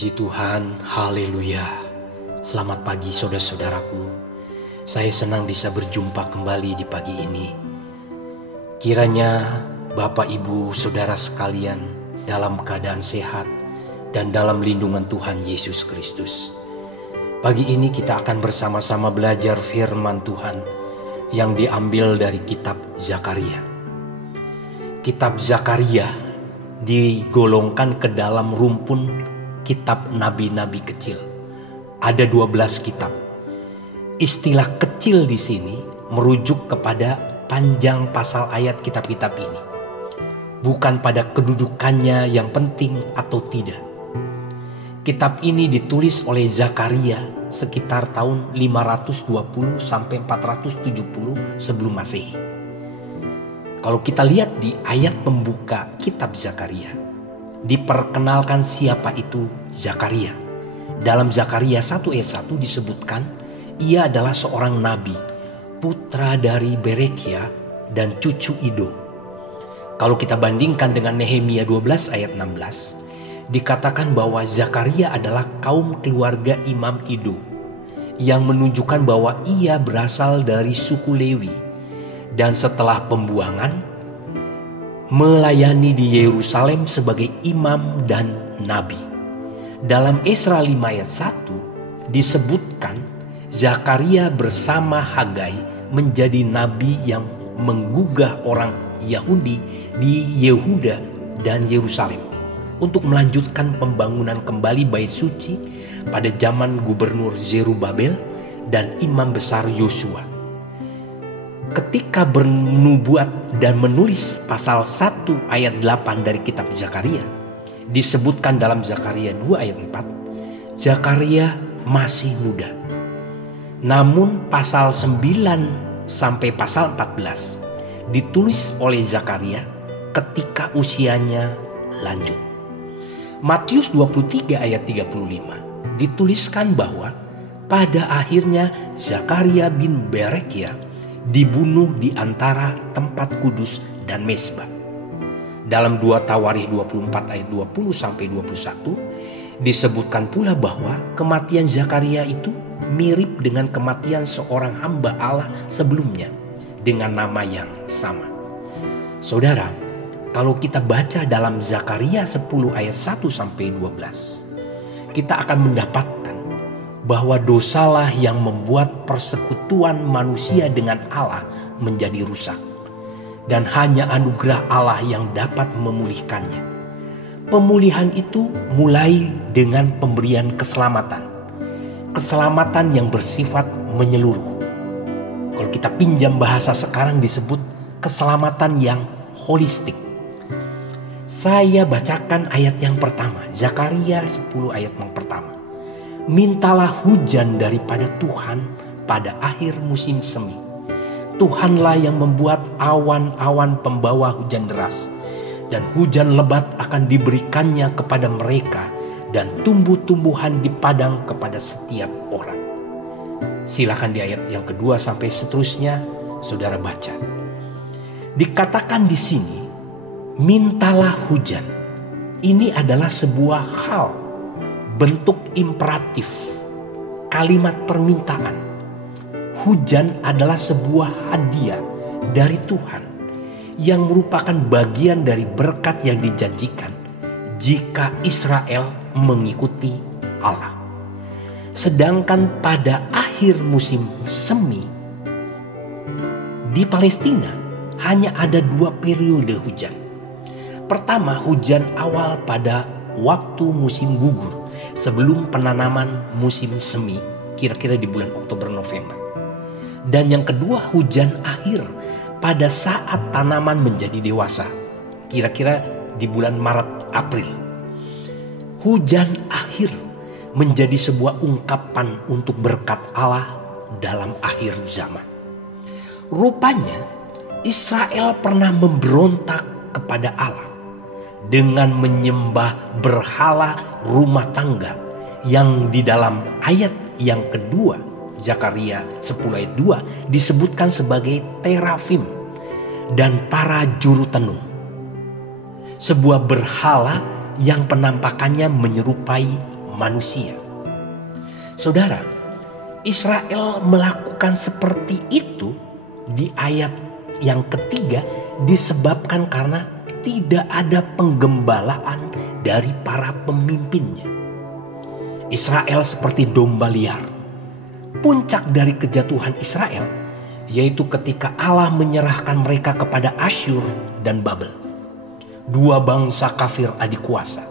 Puji Tuhan, haleluya. Selamat pagi saudara-saudaraku. Saya senang bisa berjumpa kembali di pagi ini. Kiranya Bapak Ibu saudara sekalian dalam keadaan sehat dan dalam lindungan Tuhan Yesus Kristus. Pagi ini kita akan bersama-sama belajar firman Tuhan yang diambil dari kitab Zakaria. Kitab Zakaria digolongkan ke dalam rumpun kitab nabi-nabi kecil. Ada 12 kitab. Istilah kecil di sini merujuk kepada panjang pasal ayat kitab-kitab ini. Bukan pada kedudukannya yang penting atau tidak. Kitab ini ditulis oleh Zakaria sekitar tahun 520 sampai 470 sebelum Masehi. Kalau kita lihat di ayat pembuka kitab Zakaria, diperkenalkan siapa itu Zakaria. Dalam Zakaria 1 ayat 1 disebutkan ia adalah seorang nabi, putra dari Berekia dan cucu Ido. Kalau kita bandingkan dengan Nehemia 12 ayat 16, dikatakan bahwa Zakaria adalah kaum keluarga Imam Ido, yang menunjukkan bahwa ia berasal dari suku Lewi, dan setelah pembuangan melayani di Yerusalem sebagai imam dan nabi. Dalam Esra 5 ayat 1 disebutkan Zakaria bersama Hagai menjadi nabi yang menggugah orang Yahudi di Yehuda dan Yerusalem untuk melanjutkan pembangunan kembali bait suci pada zaman gubernur Zerubabel dan imam besar Yosua. Ketika bernubuat dan menulis pasal 1 ayat 8 dari kitab Zakaria, disebutkan dalam Zakaria 2 ayat 4, Zakaria masih muda. Namun pasal 9 sampai pasal 14 ditulis oleh Zakaria ketika usianya lanjut. Matius 23 ayat 35 dituliskan bahwa pada akhirnya Zakaria bin Berekia dibunuh di antara tempat kudus dan mezbah. Dalam 2 Tawarikh 24 ayat 20 sampai 21 disebutkan pula bahwa kematian Zakaria itu mirip dengan kematian seorang hamba Allah sebelumnya dengan nama yang sama. Saudara, kalau kita baca dalam Zakaria 10 ayat 1 sampai 12, kita akan mendapatkan bahwa dosalah yang membuat persekutuan manusia dengan Allah menjadi rusak, dan hanya anugerah Allah yang dapat memulihkannya. Pemulihan itu mulai dengan pemberian keselamatan yang bersifat menyeluruh. Kalau kita pinjam bahasa sekarang disebut keselamatan yang holistik. Saya bacakan ayat yang pertama, Zakaria 10 ayat yang pertama. Mintalah hujan daripada Tuhan pada akhir musim semi. Tuhanlah yang membuat awan-awan pembawa hujan deras, dan hujan lebat akan diberikannya kepada mereka, dan tumbuh-tumbuhan di padang kepada setiap orang. Silakan di ayat yang kedua sampai seterusnya saudara baca. Dikatakan di sini, mintalah hujan. Ini adalah sebuah hal, bentuk imperatif, kalimat permintaan. Hujan adalah sebuah hadiah dari Tuhan yang merupakan bagian dari berkat yang dijanjikan jika Israel mengikuti Allah. Sedangkan pada akhir musim semi di Palestina hanya ada 2 periode hujan. Pertama, hujan awal pada waktu musim gugur sebelum penanaman musim semi, kira-kira di bulan Oktober-November. Dan yang kedua, hujan akhir pada saat tanaman menjadi dewasa, kira-kira di bulan Maret-April. Hujan akhir menjadi sebuah ungkapan untuk berkat Allah dalam akhir zaman. Rupanya Israel pernah memberontak kepada Allah dengan menyembah berhala rumah tangga yang di dalam ayat yang kedua Zakaria 10 ayat 2 disebutkan sebagai terafim dan para juru tenung. Sebuah berhala yang penampakannya menyerupai manusia. Saudara, Israel melakukan seperti itu di ayat yang ketiga disebabkan karena tidak ada penggembalaan dari para pemimpinnya. Israel seperti domba liar. Puncak dari kejatuhan Israel yaitu ketika Allah menyerahkan mereka kepada Asyur dan Babel, dua bangsa kafir adik kuasa.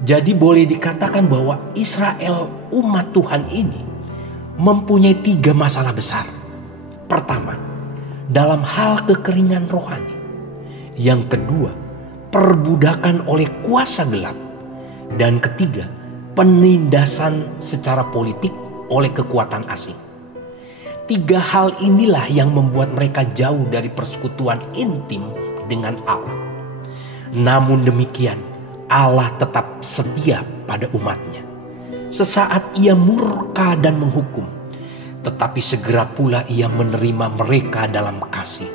Jadi boleh dikatakan bahwa Israel, umat Tuhan ini, mempunyai 3 masalah besar. Pertama, dalam hal kekeringan rohani. Yang kedua, perbudakan oleh kuasa gelap. Dan ketiga, penindasan secara politik oleh kekuatan asing. 3 hal inilah yang membuat mereka jauh dari persekutuan intim dengan Allah. Namun demikian, Allah tetap setia pada umatnya. Sesaat ia murka dan menghukum, tetapi segera pula ia menerima mereka dalam kasih.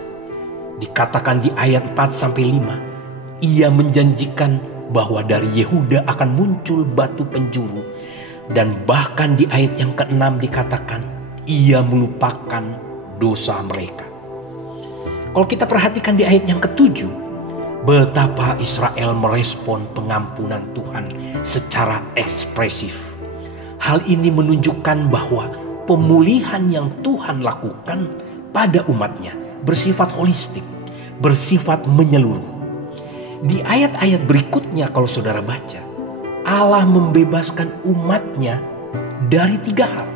Dikatakan di ayat 4-5, ia menjanjikan bahwa dari Yehuda akan muncul batu penjuru. Dan bahkan di ayat yang ke-6 dikatakan, ia melupakan dosa mereka. Kalau kita perhatikan di ayat yang ke-7, betapa Israel merespon pengampunan Tuhan secara ekspresif. Hal ini menunjukkan bahwa pemulihan yang Tuhan lakukan pada umatnya bersifat holistik, bersifat menyeluruh. Di ayat-ayat berikutnya kalau saudara baca, Allah membebaskan umatnya dari 3 hal.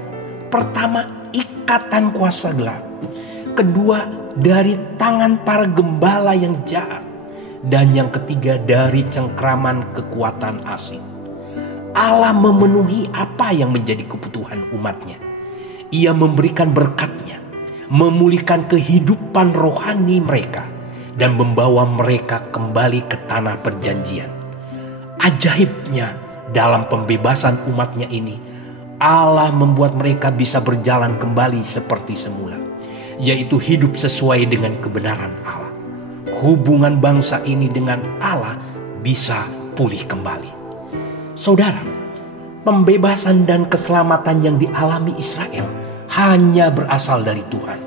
Pertama, ikatan kuasa gelap. Kedua, dari tangan para gembala yang jahat. Dan yang ketiga, dari cengkraman kekuatan asing. Allah memenuhi apa yang menjadi kebutuhan umatnya. Ia memberikan berkatnya, memulihkan kehidupan rohani mereka, dan membawa mereka kembali ke tanah perjanjian. Ajaibnya, dalam pembebasan umatnya ini, Allah membuat mereka bisa berjalan kembali seperti semula, yaitu hidup sesuai dengan kebenaran Allah. Hubungan bangsa ini dengan Allah bisa pulih kembali. Saudara, pembebasan dan keselamatan yang dialami Israel hanya berasal dari Tuhan.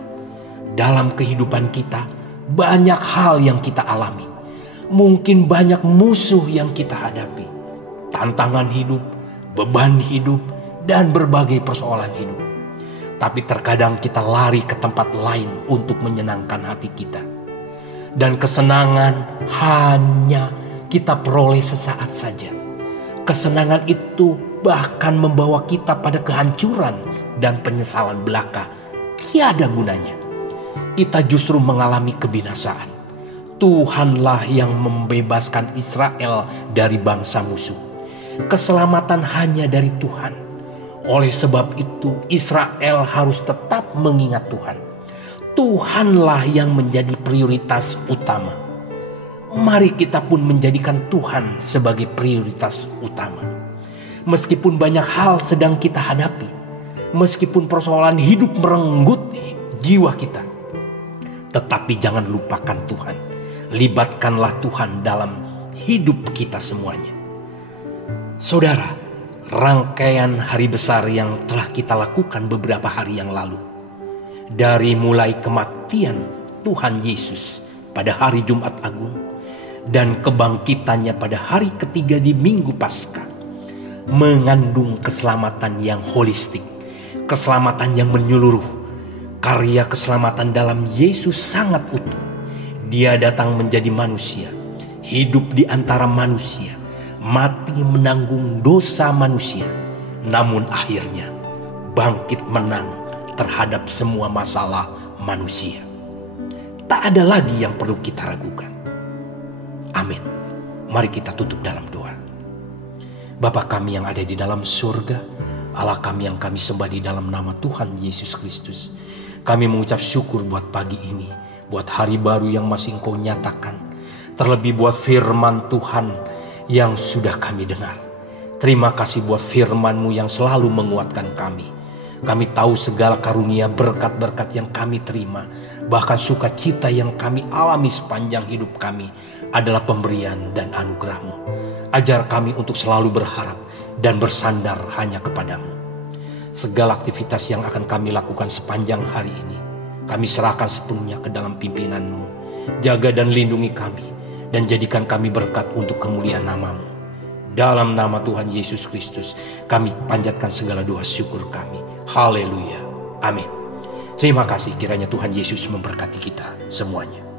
Dalam kehidupan kita, banyak hal yang kita alami. Mungkin banyak musuh yang kita hadapi. Tantangan hidup, beban hidup, dan berbagai persoalan hidup. Tapi terkadang kita lari ke tempat lain untuk menyenangkan hati kita. Dan kesenangan hanya kita peroleh sesaat saja. Kesenangan itu bahkan membawa kita pada kehancuran dan penyesalan belaka. Tiada gunanya. Kita justru mengalami kebinasaan. Tuhanlah yang membebaskan Israel dari bangsa musuh. Keselamatan hanya dari Tuhan. Oleh sebab itu Israel harus tetap mengingat Tuhan. Tuhanlah yang menjadi prioritas utama. Mari kita pun menjadikan Tuhan sebagai prioritas utama. Meskipun banyak hal sedang kita hadapi, meskipun persoalan hidup merenggut jiwa kita, tetapi jangan lupakan Tuhan. Libatkanlah Tuhan dalam hidup kita semuanya. Saudara, rangkaian hari besar yang telah kita lakukan beberapa hari yang lalu, dari mulai kematian Tuhan Yesus pada hari Jumat Agung dan kebangkitannya pada hari ketiga di Minggu Paskah, mengandung keselamatan yang holistik, keselamatan yang menyeluruh. Karya keselamatan dalam Yesus sangat utuh. Dia datang menjadi manusia, hidup di antara manusia, mati menanggung dosa manusia, namun akhirnya bangkit menang terhadap semua masalah manusia. Tak ada lagi yang perlu kita ragukan. Amin. Mari kita tutup dalam doa. Bapa kami yang ada di dalam surga, Allah kami yang kami sembah di dalam nama Tuhan Yesus Kristus, kami mengucap syukur buat pagi ini, buat hari baru yang masih Engkau nyatakan, terlebih buat firman Tuhan yang sudah kami dengar. Terima kasih buat firman-Mu yang selalu menguatkan kami. Kami tahu segala karunia berkat-berkat yang kami terima, bahkan sukacita yang kami alami sepanjang hidup kami adalah pemberian dan anugerah-Mu. Ajar kami untuk selalu berharap dan bersandar hanya kepadamu. Segala aktivitas yang akan kami lakukan sepanjang hari ini, kami serahkan sepenuhnya ke dalam pimpinan-Mu. Jaga dan lindungi kami, dan jadikan kami berkat untuk kemuliaan nama-Mu. Dalam nama Tuhan Yesus Kristus, kami panjatkan segala doa syukur kami. Haleluya. Amin. Terima kasih, kiranya Tuhan Yesus memberkati kita semuanya.